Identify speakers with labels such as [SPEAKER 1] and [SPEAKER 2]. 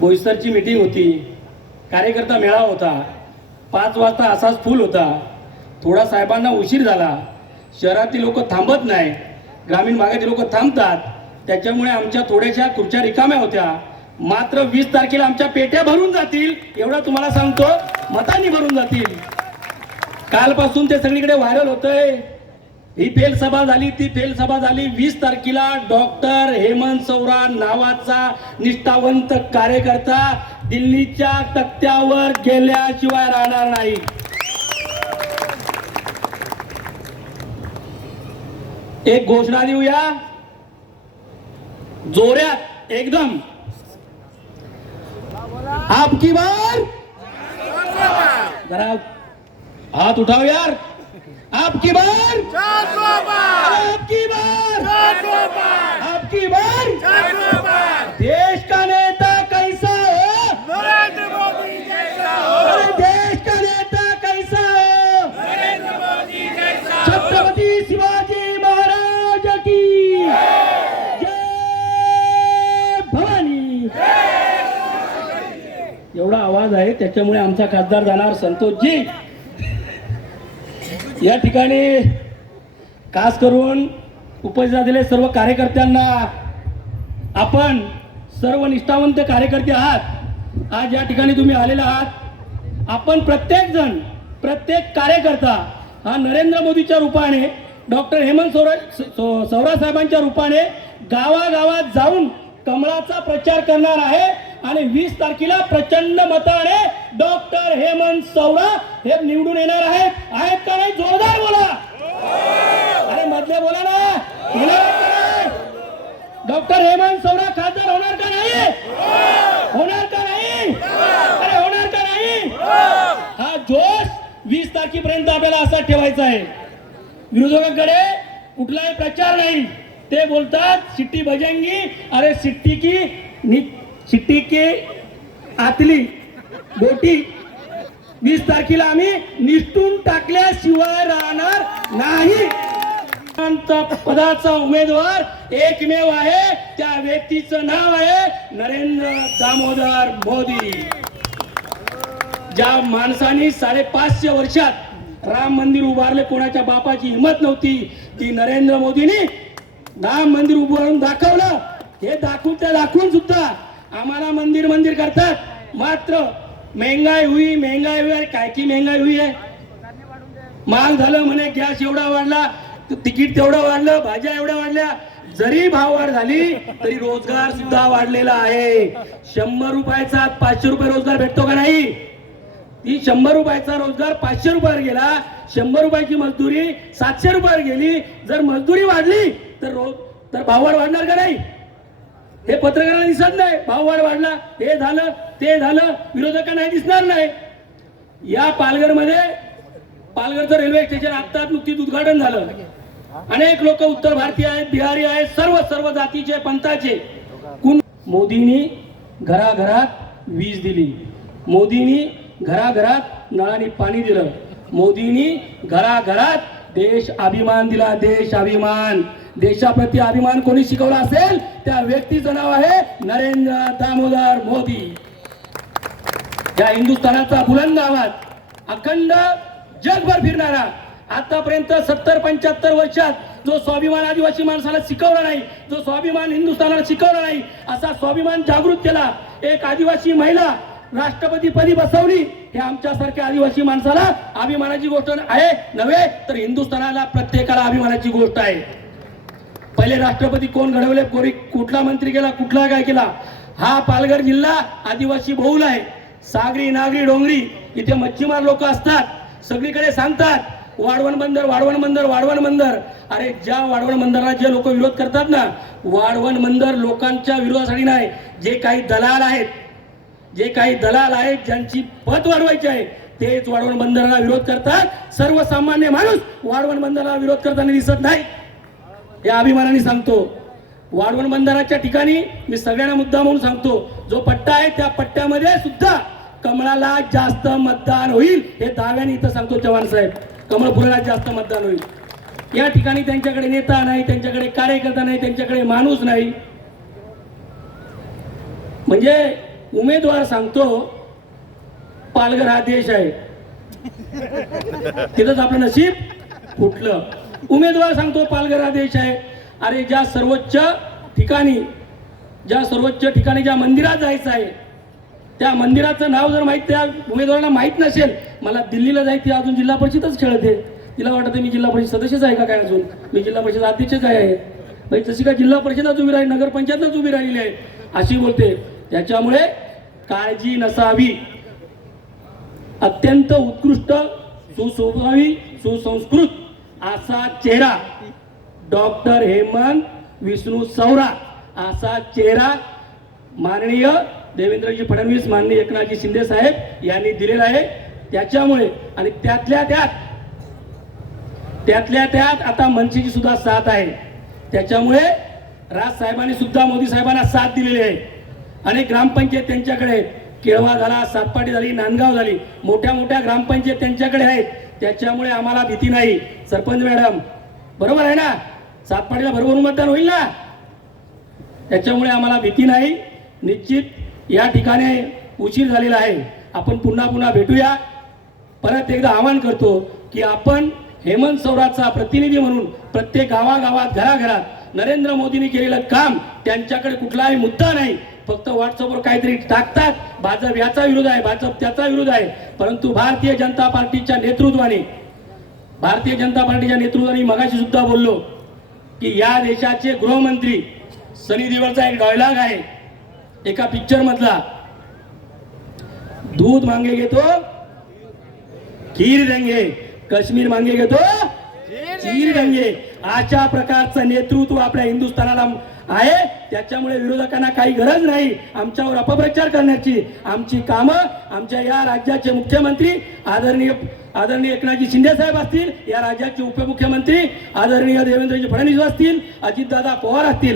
[SPEAKER 1] बोईसरची meeting होती. कार्यकर्ता मेळावा होता. पाच वाजता असाच फुल होता. थोडा साहेबांना उशीर झाला. शहरातील लोक थांबत नाही. ग्रामीण भागातील लोक थांबतात. त्याच्यामुळे आमच्या थोड्याशा खुर्च्या रिकाम्या होत्या. मात्र वीस तारखेला आमच्या पेट्या भरून जातील एवढं तुम्हाला सांगतो. मतांनी भरून जातील. कालपासून ते सगळीकडे व्हायरल होतंय. ही फेल सभा झाली ती फेल सभा झाली. वीस तारखेला डॉक्टर हेमंत सौरा नावाचा निष्ठावंत कार्यकर्ता दिल्लीच्या तक्त्यावर गेल्याशिवाय राहणार नाही. एक घोषणा देऊया. जोऱ्यात एकदम. आपकी बार. जरा हात उठाव यार. आपकी बार। आपकी बार। आपकी बार। देश का नेता कैसा हो? अरे देश का नेता कैसा हो? छत्रपति शिवाजी महाराज की। जय भवानी। एवढा आवाज आहे त्याच्यामुळे आमचा खासदार जाणार संतोषजी. या ठिकाणी खास करून उपस्थित असलेले सर्व कार्यकर्त्यांना आपण सर्व निष्ठावंत कार्यकर्ते आहात. आज या ठिकाणी तुम्ही आलेले आहात. आपण प्रत्येकजण प्रत्येक कार्यकर्ता हा नरेंद्र मोदीच्या रूपाने डॉक्टर हेमंत सोरा सौ- सौरा साहेबांच्या रूपाने गावागावात जाऊन कमळाचा प्रचार करणार आहे. आणि वीस तारखेला प्रचंड मताने डॉक्टर हेमंत सौरा हे निवडून येणार आहेत. आहेत का नाही? जोरदार बोला. अरे मधले बोला ना. डॉक्टर हेमंत सौरा खासदार होणार का नाही? होणार का नाही? अरे होणार का नाही? हा जोश वीस तारखेपर्यंत आपल्याला असा ठेवायचा आहे. विरोधकांकडे कुठलाही प्रचार नाही. ते बोलतात सिट्टी बजेंगी अरे सिट्टी की सिट्टी की आतली बोटी. वीस तारखेला आम्ही निष्ठून टाकल्याशिवाय राहणार नाही. पदाचा उमेदवार एकमेव आहे. त्या व्यक्तीचं नाव आहे नरेंद्र दामोदर मोदी. ज्या माणसाने साडेपाचशे वर्षात राम मंदिर उभारले कोणाच्या बापाची हिंमत नव्हती ती नरेंद्र मोदींनी राम मंदिर उभारून दाखवलं. हे दाखवून त्या दाखवून सुद्धा आम्हाला मंदिर मंदिर करतात. मात्र महंगाई हुई महंगाई हुई अरे काय की महंगाई हुई आहे महाग झालं म्हणे गॅस एवढा वाढला तिकीट तेवढं वाढलं भाज्या एवढ्या वाढल्या. जरी भाव वाढ झाली तरी रोजगार सुद्धा वाढलेला आहे. शंभर रुपयाचा पाचशे रुपये रोजगार भेटतो का नाही? ती शंभर रुपयाचा रोजगार पाचशे रुपयावर गेला शंभर रुपयाची मजदुरी सातशे रुपयावर गेली. जर मजदुरी वाढली तर रोज तर भाववाढ वाढणार का नाही? हे पत्रकारांना दिसत नाही. भाववाढ वाढला हे झालं ते झालं विरोधकांना दिसणार नाही. या पालघरमध्ये पालघरचं रेल्वे स्टेशन आत्ताच नुकतीच उद्घाटन झालं. अनेक लोक उत्तर भारतीय आहेत बिहारी आहेत सर्व सर्व जातीचे पंथाचे. कुण? मोदींनी घराघरात वीज दिली. मोदींनी घराघरात नळाने पाणी दिलं. मोदींनी घराघरात देश अभिमान दिला. देश अभिमान. देशाप्रती अभिमान कोणी शिकवला असेल? त्या व्यक्तीचं नाव आहे नरेंद्र दामोदर मोदी. या हिंदुस्थानाचा बुलंद आवाज अखंड जगभर फिरणारा आतापर्यंत सत्तर पंच्याहत्तर वर्षात जो स्वाभिमान आदिवासी माणसाला शिकवला नाही जो स्वाभिमान हिंदुस्थानाला शिकवला नाही असा स्वाभिमान जागृत केला एक आदिवासी महिला राष्ट्रपती पदी बसवली हे आमच्यासारख्या आदिवासी माणसाला अभिमानाची गोष्ट आहे नव्हे तर हिंदुस्थानाला प्रत्येकाला अभिमानाची गोष्ट आहे. पहिले राष्ट्रपती कोण घडवले कोणी कुठला मंत्री केला कुठला काय केला हा पालघर जिल्हा आदिवासी बहुल आहे. सागरी नागरी डोंगरी इथे मच्छीमार लोक असतात. सगळीकडे सांगतात वाढवण बंदर वाढवण बंदर वाढवण बंदर. अरे ज्या वाढवण बंदरला जे लोक विरोध करतात ना वाढवण बंदर लोकांच्या विरोधासाठी नाही. जे काही दलाल आहेत जे काही दलाल आहेत ज्यांची पत वाढवायची आहे तेच वाढवण बंदराला विरोध करतात. सर्वसामान्य माणूस वाढवण बंदराला विरोध करताना दिसत नाही. या अभिमानाने सांगतो. वाढवण बंदराच्या ठिकाणी मी सगळ्यांना मुद्दा म्हणून सांगतो जो पट्टा आहे त्या पट्ट्यामध्ये सुद्धा कमळाला जास्त मतदान होईल हे दाव्याने इथं सांगतो चव्हाण साहेब. कमळपुराला जास्त मतदान होईल. या ठिकाणी त्यांच्याकडे नेता नाही त्यांच्याकडे कार्यकर्ता नाही त्यांच्याकडे माणूस नाही. म्हणजे उमेदवार सांगतो पालघर हा देश आहे. तिथंच आपलं नशीब फुटलं. उमेदवार सांगतो पालघर हा देश आहे. अरे ज्या सर्वोच्च ठिकाणी ज्या सर्वोच्च ठिकाणी ज्या मंदिरात जायचं आहे त्या मंदिराचं नाव जर माहीत त्या उमेदवाराला माहीत नसेल मला दिल्लीला जायची अजून जिल्हा परिषदच खेळते तिला वाटतं मी जिल्हा परिषद सदस्यच आहे का काय अजून? मी जिल्हा परिषद अध्यक्ष काय आहे. म्हणजे तशी काय जिल्हा परिषदच उभी राहील नगरपंचायतच उभी राहिलेली आहे अशी बोलते. त्याच्यामुळे काळजी नसावी. अत्यंत उत्कृष्ट सुस्वभावी सुसंस्कृत असा चेहरा डॉक्टर हेमंत विष्णू सौरा असा चेहरा माननीय देवेंद्रजी फडणवीस माननीय एकनाथजी शिंदे साहेब यांनी दिलेला आहे. त्याच्यामुळे आणि त्यातल्या त्यात त्यातल्या त्यात आता मनसेची सुद्धा साथ आहे. त्याच्यामुळे राज साहेबांनी सुद्धा मोदी साहेबांना साथ दिलेली आहे. अनेक ग्रामपंचायत त्यांच्याकडे आहेत. केळवा झाला सातपाटी झाली नांदगाव झाली. मोठ्या मोठ्या ग्रामपंचायत त्यांच्याकडे आहेत. त्याच्यामुळे आम्हाला भीती नाही. सरपंच मॅडम बरोबर आहे ना? सातपाटीला भरभरून मतदान होईल ना? त्याच्यामुळे आम्हाला भीती नाही. निश्चित या ठिकाणी उशीर झालेला आहे. आपण पुन्हा पुन्हा भेटूया. परत एकदा आवाहन करतो की आपण हेमंत सौराचा प्रतिनिधी म्हणून प्रत्येक गावागावात घराघरात नरेंद्र मोदींनी केलेलं काम त्यांच्याकडे कुठलाही मुद्दा नाही. फक्त व्हॉट्सअपवर काहीतरी टाकतात. भाजप याचा विरोध आहे भाजप त्याचा विरोध आहे. परंतु भारतीय जनता पार्टीच्या नेतृत्वाने भारतीय जनता पार्टीच्या नेतृत्वाने मगाशी सुद्धा बोललो की या देशाचे गृहमंत्री सनी देवलचा एक डायलॉग आहे. एका पिक्चर मधला. दूध मांगे घेतो खीर देंगे. काश्मीर मांगे घेतो खीर देंगे. अशा प्रकारचं नेतृत्व आपल्या हिंदुस्थानाला आहे. त्याच्यामुळे विरोधकांना काही गरज नाही आमच्यावर अपप्रचार करण्याची. आमची कामं आमच्या या राज्याचे मुख्यमंत्री आदरणीय आदरणीय एकनाथजी शिंदे साहेब असतील या राज्याचे उपमुख्यमंत्री आदरणीय देवेंद्रजी फडणवीस असतील अजितदादा पवार असतील.